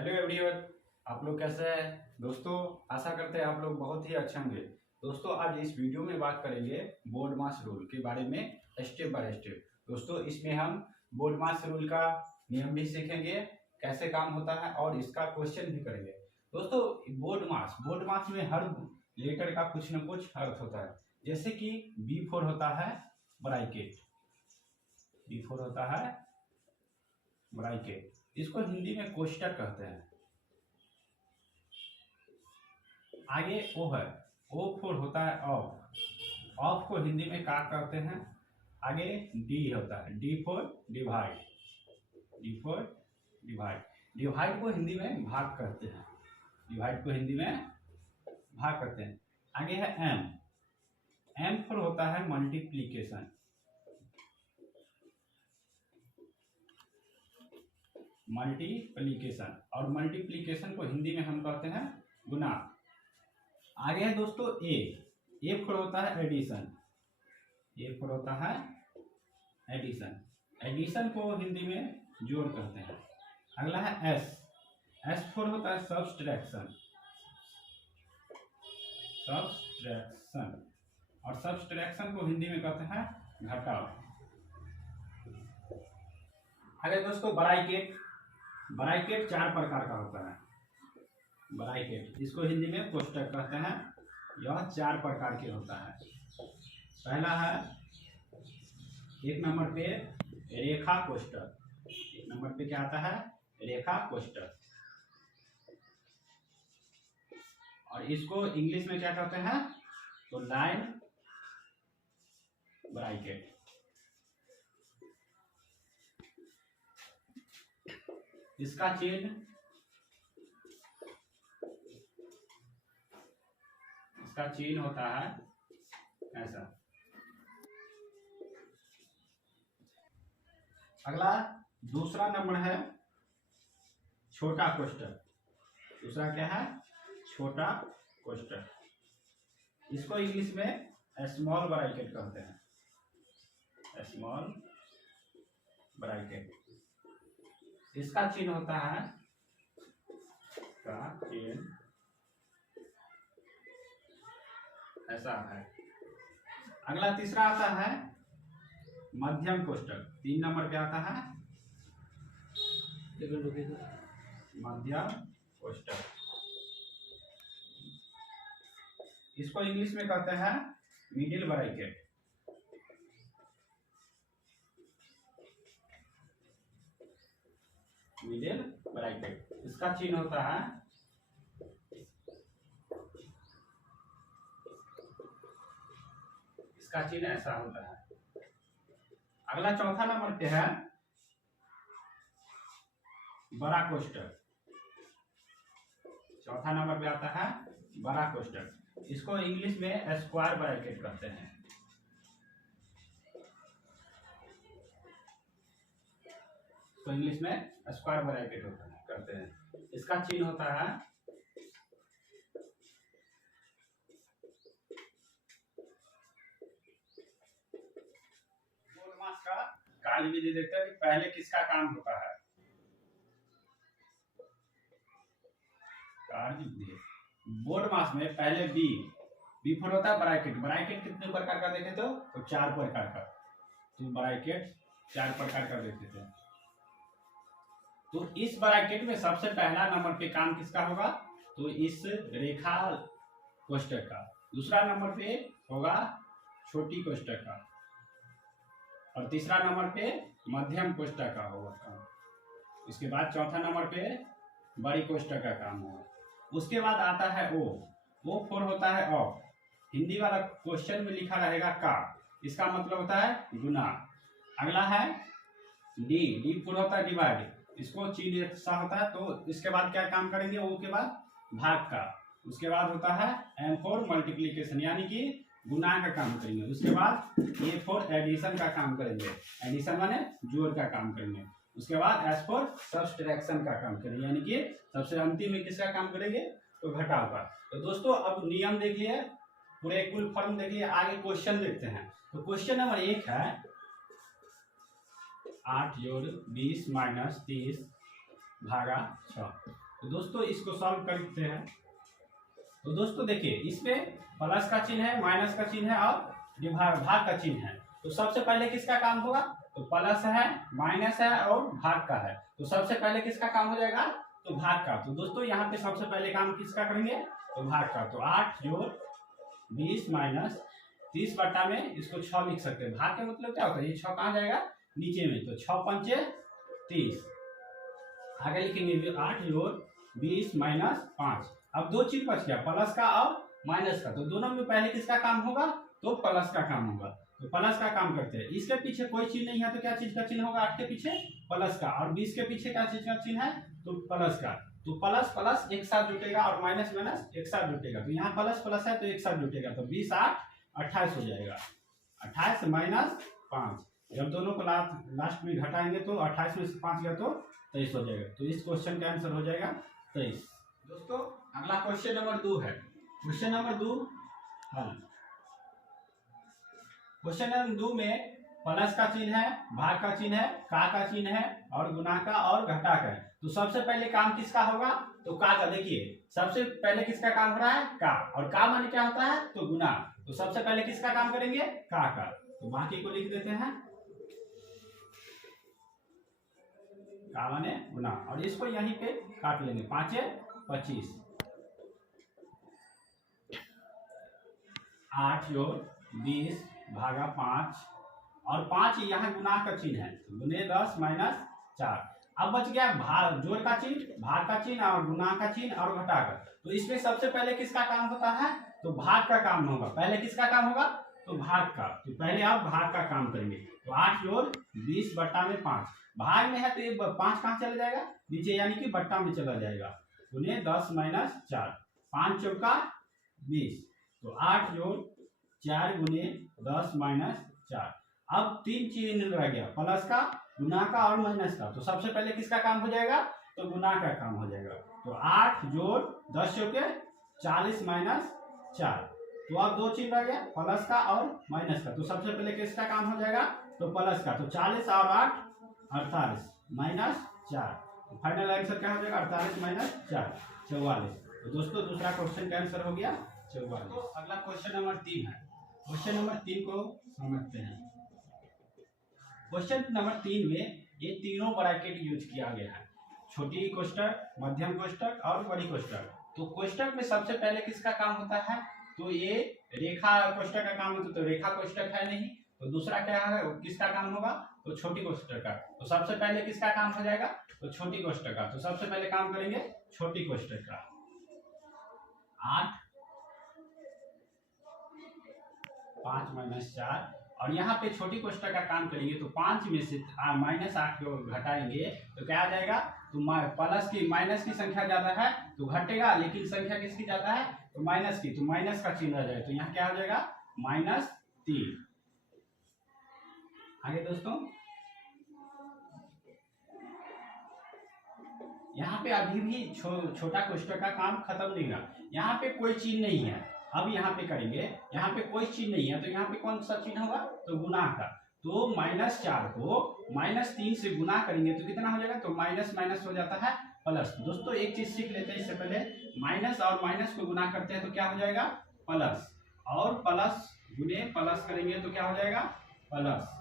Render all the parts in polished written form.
Hello everyone, आप लोग कैसे हैं दोस्तों। आशा करते हैं आप लोग बहुत ही अच्छे होंगे। दोस्तों आज इस वीडियो में बात करेंगे बोर्ड मास रूल के बारे में स्टेप बाय स्टेप। दोस्तों इसमें हम बोर्ड मास रूल का नियम भी सीखेंगे, कैसे काम होता है और इसका क्वेश्चन भी करेंगे। दोस्तों बोर्ड मास में हर लेटर का कुछ न कुछ अर्थ होता है। जैसे कि B4 होता है ब्रैकेट, B4 होता है ब्रैकेट, इसको हिंदी में कोष्टक कहते हैं। आगे O है, O4 होता है ऑफ, ऑफ को हिंदी में क्या कहते हैं। आगे D होता है, D4 divide, D4 divide, divide को हिंदी में भाग करते हैं, डिवाइड को हिंदी में भाग करते हैं। आगे है M, M4 होता है मल्टीप्लीकेशन, मल्टीप्लीकेशन, और मल्टीप्लीकेशन को हिंदी में हम कहते हैं गुना। आगे है दोस्तों A4 होता है एडिशन, A4 होता है एडिशन, एडिशन को हिंदी में जोड़ कहते हैं। अगला है S4 होता है सब्सट्रैक्शन, सब्सट्रैक्शन, और सब्सट्रैक्शन को हिंदी में कहते हैं घटाव। आगे दोस्तों ब्रैकेट, ब्रैकेट 4 प्रकार का होता है। ब्रैकेट इसको हिंदी में कोष्टक कहते हैं। यह 4 प्रकार के होता है। पहला है 1 नंबर पे रेखा कोष्टक, 1 नंबर पे क्या आता है रेखा कोष्टक, और इसको इंग्लिश में क्या कहते हैं तो लाइन ब्रैकेट। इसका चिन्ह, इसका चिन्ह होता है ऐसा। अगला दूसरा नंबर है छोटा कोष्टक, दूसरा क्या है छोटा कोष्टक, इसको इंग्लिश में स्मॉल ब्रैकेट कहते हैं, स्मॉल ब्रैकेट। इसका चिन्ह होता है, का चिन्ह ऐसा है। अगला तीसरा आता है मध्यम कोष्टक, 3 नंबर पे आता है मध्यम कोष्टक, इसको इंग्लिश में कहते हैं मिडिल ब्रैकेट। मिडिल ब्रैकेट, इसका चिन्ह होता है इसका चिन्ह ऐसा होता है। अगला चौथा नंबर पे है बड़ा कोष्टक, चौथा नंबर पे आता है बड़ा कोष्टक, इसको इंग्लिश में स्क्वायर ब्रैकेट कहते हैं। तो इंग्लिश में स्क्वायर ब्रैकेट होता है करते हैं। इसका चिन्ह होता है बोर्ड मास का कार्य विधि। देखते हैं कि पहले किसका काम होता है कार्य विधि। बोर्ड मास में पहले B4 होता है ब्रैकेट, ब्रैकेट कितने प्रकार का देखे तो 4 प्रकार का, तो ब्रैकेट 4 प्रकार का देखे थे। तो इस ब्रैकेट में सबसे पहला नंबर पे काम किसका होगा तो इस रेखा कोष्टक का, दूसरा नंबर पे होगा छोटी कोष्टक का, और तीसरा नंबर पे मध्यम कोष्टक का होगा। इसके बाद चौथा नंबर पे बड़ी कोष्टक का काम होगा। उसके बाद आता है O4 होता है ऑफ, हिंदी वाला क्वेश्चन में लिखा रहेगा का, इसका मतलब होता है गुना। अगला है D4 होता है डिवाइड, इसको चिन्ह ऐसा होता है। तो इसके बाद क्या काम करेंगे O के बाद भाग का। उसके बाद होता है M4 मल्टीप्लीकेशन यानी कि गुना का काम करेंगे। उसके बाद A4 एडिशन का काम करेंगे, एडिशन माने जोड़ का काम करेंगे। उसके बाद S4 सब्सट्रैक्शन का काम करेंगे, यानी कि सबसे अंतिम में किसका काम करेंगे तो घटाव का। तो दोस्तों अब नियम देख लिए, पूरे कुल फॉर्म देख लिए, आगे क्वेश्चन देखते हैं। तो क्वेश्चन नंबर 1 है 8 जोड़ 20 माइनस 30 भागा 6। तो दोस्तों इसको सॉल्व करते हैं। तो दोस्तों देखिए इसमें प्लस का चिन्ह है, माइनस का चिन्ह है और भाग का चिन्ह है। तो सबसे पहले किसका काम होगा? तो प्लस है, माइनस है और भाग का है। तो सबसे पहले किसका काम हो जाएगा? तो भाग का। तो दोस्तों यहाँ पे सबसे पहले काम किसका करेंगे? तो भाग का। तो 8 जोड़ 20 माइनस 30 बटा में इसको 6 लिख सकते हैं। भाग के मतलब क्या होता है? ये 6 कहाँ जाएगा? नीचे में। तो 6 पंचे 30। आगे लिखेंगे 8 जोड़ 20 माइनस 5। अब दो चीज बच गया, प्लस का और माइनस का। तो दोनों में पहले किसका काम होगा? तो प्लस का काम होगा। तो प्लस का काम करते हैं। इसके पीछे कोई चीज नहीं है तो क्या चीज का चिन्ह होगा? 8 के पीछे प्लस का, और 20 के पीछे क्या चीज का चिन्ह है? तो प्लस का। तो प्लस प्लस एक साथ जुटेगा और माइनस माइनस एक साथ जुटेगा। तो यहाँ प्लस प्लस है तो एक साथ जुटेगा। तो 20 8 28 हो जाएगा। 28 माइनस 5। जब दोनों को लास्ट में घटाएंगे तो 28 में से 5 गया तो 23 हो जाएगा। तो इस क्वेश्चन का आंसर हो जाएगा 23। दोस्तों अगला क्वेश्चन नंबर 2 है। क्वेश्चन नंबर 2 हल। क्वेश्चन नंबर 2 में प्लस का चिन्ह है, भाग का चिन्ह है, का चिन्ह है और गुणा का और घटा का है। तो सबसे पहले काम किसका होगा? तो का। देखिए सबसे पहले किसका काम हो रहा है? का। और का माने क्या होता है? तो गुना। तो सबसे पहले किसका काम करेंगे? का। तो बाकी को लिख देते हैं का माने गुना, और इसको यहीं पे काट लेंगे। 5 25। 8 जोड़ 20 भागा 5 और 5 यहाँ गुना का चिन्ह है। गुने 10 माइनस 4। अब बच गया भाग, जोड़ का चिन्ह, भाग का चिन्ह और गुना का चिन्ह और घटा का। तो इसमें सबसे पहले किसका काम होता है? तो भाग का काम होगा। पहले किसका काम होगा? तो भाग का। तो पहले आप भाग का काम करेंगे। तो 8 जोड़ 20 बट्टा में 5। भाग में है तो ये 5 कहाँ चला जाएगा? नीचे, यानी कि बट्टा में चला जाएगा। गुने 10 माइनस 4। 5 चौका 20। तो 8 जोड़ 4 गुने 10 माइनस 4। अब 3 चिन्ह रह गया, प्लस का, गुना का और माइनस का। तो सबसे पहले किसका काम हो जाएगा? तो गुना का काम हो जाएगा। तो 8 जोड़ 10 चौके 40 माइनस 4। तो अब 2 चिन्ह रह गया, प्लस का और माइनस का। तो सबसे पहले किसका काम हो जाएगा? तो प्लस का। तो 40 और 8 48 माइनस 4। तो फाइनल आंसर क्या हो जाएगा? 48 माइनस 4 44। तो दोस्तों दूसरा क्वेश्चन का आंसर हो गया 44। अगला क्वेश्चन नंबर 3 है। क्वेश्चन नंबर 3 को समझते हैं। क्वेश्चन नंबर 3 में ये तीनों ब्रैकेट यूज किया गया है, छोटी कोष्टक, मध्यम कोष्टक और बड़ी कोष्टक। तो कोष्टक में सबसे पहले किसका काम होता है? तो ये रेखा कोष्टक का काम होता है। तो रेखा कोष्टक है नहीं, तो दूसरा क्या है, किसका काम होगा? तो छोटी कोष्टक का। तो सबसे पहले किसका काम हो जाएगा? तो छोटी कोष्टक का। तो सबसे पहले काम करेंगे छोटी कोष्टक का। 8 5 माइनस 4, और यहाँ पे छोटी कोष्टक का काम करेंगे। तो 5 में से माइनस 8 को घटाएंगे तो क्या आ जाएगा? तो प्लस की माइनस की संख्या ज्यादा है तो घटेगा, लेकिन संख्या किसकी ज्यादा है? तो माइनस की। तो माइनस का चिन्ह आ जाएगा। तो यहाँ क्या हो जाएगा? -3। आगे दोस्तों यहाँ पे अभी भी छोटा कोष्टक का काम खत्म नहीं हुआ। यहाँ पे कोई चिन्ह नहीं है। अब यहाँ पे करेंगे, यहाँ पे कोई चिन्ह नहीं है तो यहाँ पे कौन सा चिन्ह होगा? तो गुना का। तो -4 को -3 से गुना करेंगे तो कितना हो जाएगा? तो माइनस माइनस हो जाता है प्लस। दोस्तों एक चीज सीख लेते हैं इससे पहले, माइनस और माइनस को गुना करते हैं तो क्या हो जाएगा? प्लस। और प्लस गुने प्लस करेंगे तो क्या हो जाएगा? प्लस।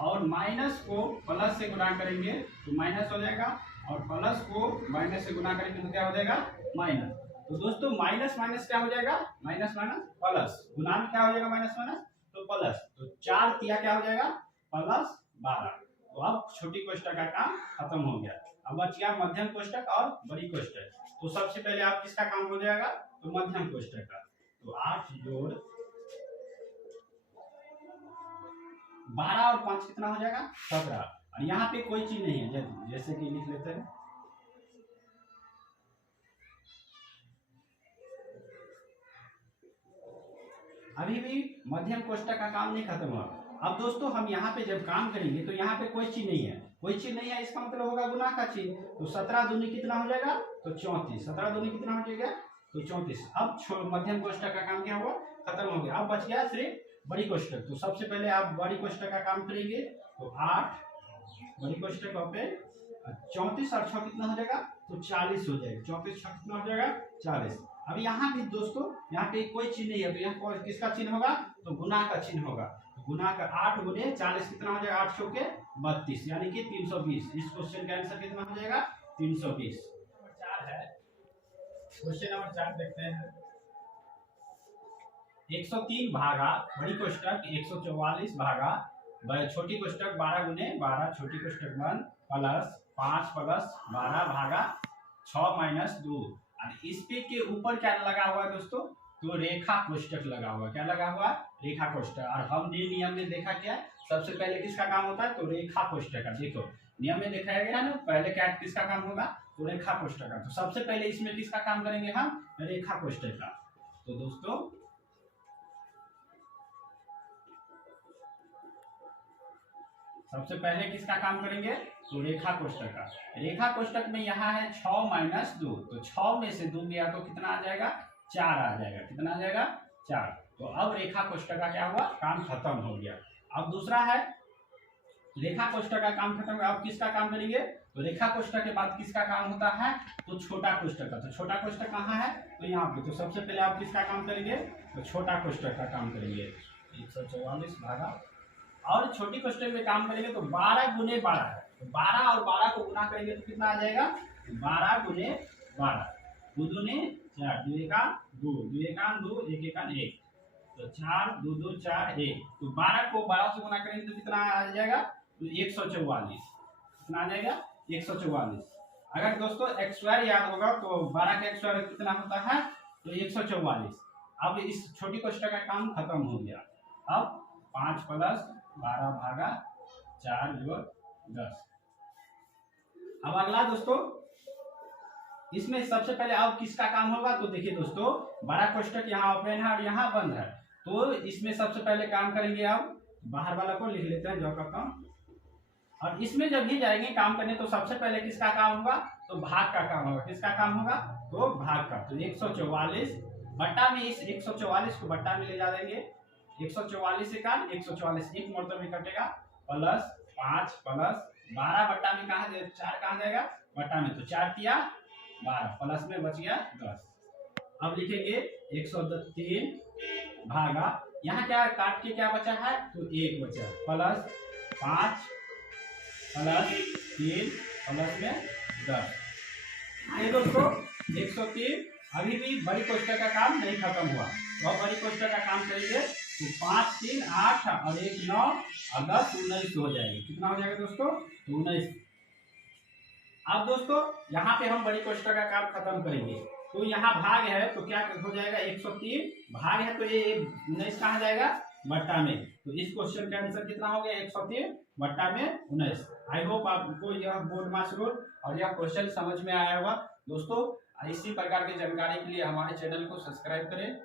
और माइनस को प्लस से गुना करेंगे तो माइनस हो जाएगा, और प्लस को माइनस से गुना करेंगे तो क्या हो जाएगा? माइनस। तो दोस्तों माइनस माइनस क्या हो जाएगा? Minus minus plus. गुना में क्या हो जाएगा? माइनस माइनस तो प्लस। तो 4 तिया क्या हो जाएगा? प्लस 12। तो अब छोटी कोष्टक का काम खत्म हो गया। अब बच गया मध्यम कोष्टक और बड़ी कोष्टक। तो सबसे पहले आप किसका काम हो जाएगा? तो मध्यम कोष्टक का। तो 8 जोड़ 12 और 5 कितना हो जाएगा? 17। और यहाँ पे कोई चीज नहीं है, जैसे कि लिख लेते हैं अभी भी मध्यम कोष्टक का काम नहीं खत्म हुआ। अब दोस्तों हम यहाँ पे जब काम करेंगे तो यहाँ पे कोई चीज नहीं है, कोई चीज नहीं है, इसका मतलब होगा गुना का चिन्ह। तो 17 दूनी कितना हो जाएगा? तो 34। 17 दूनी कितना हो जाएगा? तो 34। अब मध्यम कोष्टक का काम क्या हुआ? खत्म हो गया। अब बच गया सिर्फ बड़ी कोष्टक। तो सबसे पहले आप बड़ी कोष्टक का काम करेंगे। तो 8 बड़ी कोष्टक पे 34 और 6 कितना हो जाएगा? तो 40 हो जाएगा। 34 कितना हो जाएगा 40। अब यहाँ भी दोस्तों यहाँ पे कोई चिन्ह नहीं है, तो यहाँ किसका चिन्ह होगा, तो गुना का चिन्ह होगा। गुना का 8 गुने 40 कितना हो जाएगा, 8 के 32 यानी कि 320। इस क्वेश्चन का आंसर कितना हो जाएगा 320। नंबर 4 है, क्वेश्चन नंबर 4 देखते हैं। 103 भागा बड़ी कोष्टक 144 भागा छोटी कोष्टक 12 गुने 12 छोटी कोष्टक बंद प्लस 5 प्लस 12 भागा 6 माइनस 2। और इस पे के ऊपर क्या लगा हुआ है दोस्तों, तो रेखा कोष्टक लगा हुआ है। क्या लगा हुआ है, रेखा कोष्टक। और हमने नियम में देखा क्या है, सबसे पहले किसका काम होता है, तो रेखा कोष्टक का। देखो नियम में दिखाया गया है ना, पहले क्या किसका काम होगा, तो रेखा कोष्टक का। तो सबसे पहले इसमें किसका काम करेंगे हम, रेखा कोष्टक का। तो दोस्तों सबसे पहले किसका काम करेंगे, तो रेखा कोष्टक का। रेखा कोष्टक में यहाँ है 6 माइनस 2, तो 6 में से 2 गया तो कितना आ जाएगा, 4 आ जाएगा। कितना आ जाएगा 4। तो अब रेखा कोष्टक का क्या हुआ, काम खत्म हो गया। अब दूसरा है रेखा कोष्टक का काम खत्म हुआ। अब किसका काम करेंगे, तो रेखा कोष्टक के बाद किसका काम होता है, तो छोटा कोष्टक का। तो छोटा कोष्टक कहाँ है, तो यहाँ पे। तो सबसे पहले आप किसका काम करेंगे, तो छोटा कोष्टक का काम करेंगे। 144 भागा, और छोटी कोष्टक में काम करेंगे तो 12 गुने 12 है, तो 12 और 12 को गुना करेंगे तो कितना आ जाएगा, 12 गुने 12, 2 दूने 4, 2 एका 2, 2 एकान 2, 1 एकान 1, तो 4 2 2 4 1। तो 12 को 12 से गुना करेंगे तो कितना आ जाएगा, तो 144। कितना आ जाएगा 144। अगर दोस्तों x स्क्वायर याद होगा तो 12 का x स्क्वायर कितना होता है, तो 144। अब इस छोटी कोष्टक का काम खत्म हो गया। अब 5 प्लस 12 भागा 4 जोड़ 10। अब अगला दोस्तों इसमें सबसे पहले अब किसका काम होगा, तो देखिए दोस्तों बड़ा कोष्टक यहाँ ओपन है और यहाँ बंद है, तो इसमें सबसे पहले काम करेंगे। अब बाहर वाला को लिख लेते हैं जो करता हूँ। और इसमें जब भी जाएंगे काम करने तो सबसे पहले किसका काम होगा, तो भाग का काम होगा। किसका काम होगा, तो भाग का। तो 144 बट्टा में, इस 144 को बट्टा में ले जा देंगे। 144 से काट 144 एक मोड़ में कटेगा, प्लस 5 प्लस 12 बट्टा में कहा 4 कहा जाएगा बट्टा में, तो 4 किया 12 प्लस में बच गया 10। अब लिखेंगे 103 भागा, यहाँ क्या काट के क्या बचा है, तो 1 बचा, प्लस 5 प्लस 3 प्लस में 10। ये दोस्तों 103। अभी भी बड़ी कोष्टक का काम नहीं खत्म हुआ, तो बड़ी कोष्टक का काम करेंगे तो 5 3 8 और 1 9 और 10 19 हो जाएगी। कितना हो जाएगा दोस्तों, 19। अब दोस्तों यहाँ पे हम बड़ी कोष्टक का काम खत्म करेंगे, तो यहाँ भाग है तो क्या हो जाएगा 103 भाग है तो ये 19 कहाँ जाएगा, बट्टा में। तो इस क्वेश्चन का आंसर कितना हो गया, 103 बट्टा में 19। आई होप आपको यह बोर्ड मार्क्स रूल और यह क्वेश्चन समझ में आया होगा। दोस्तों इसी प्रकार की जानकारी के लिए हमारे चैनल को सब्सक्राइब करें।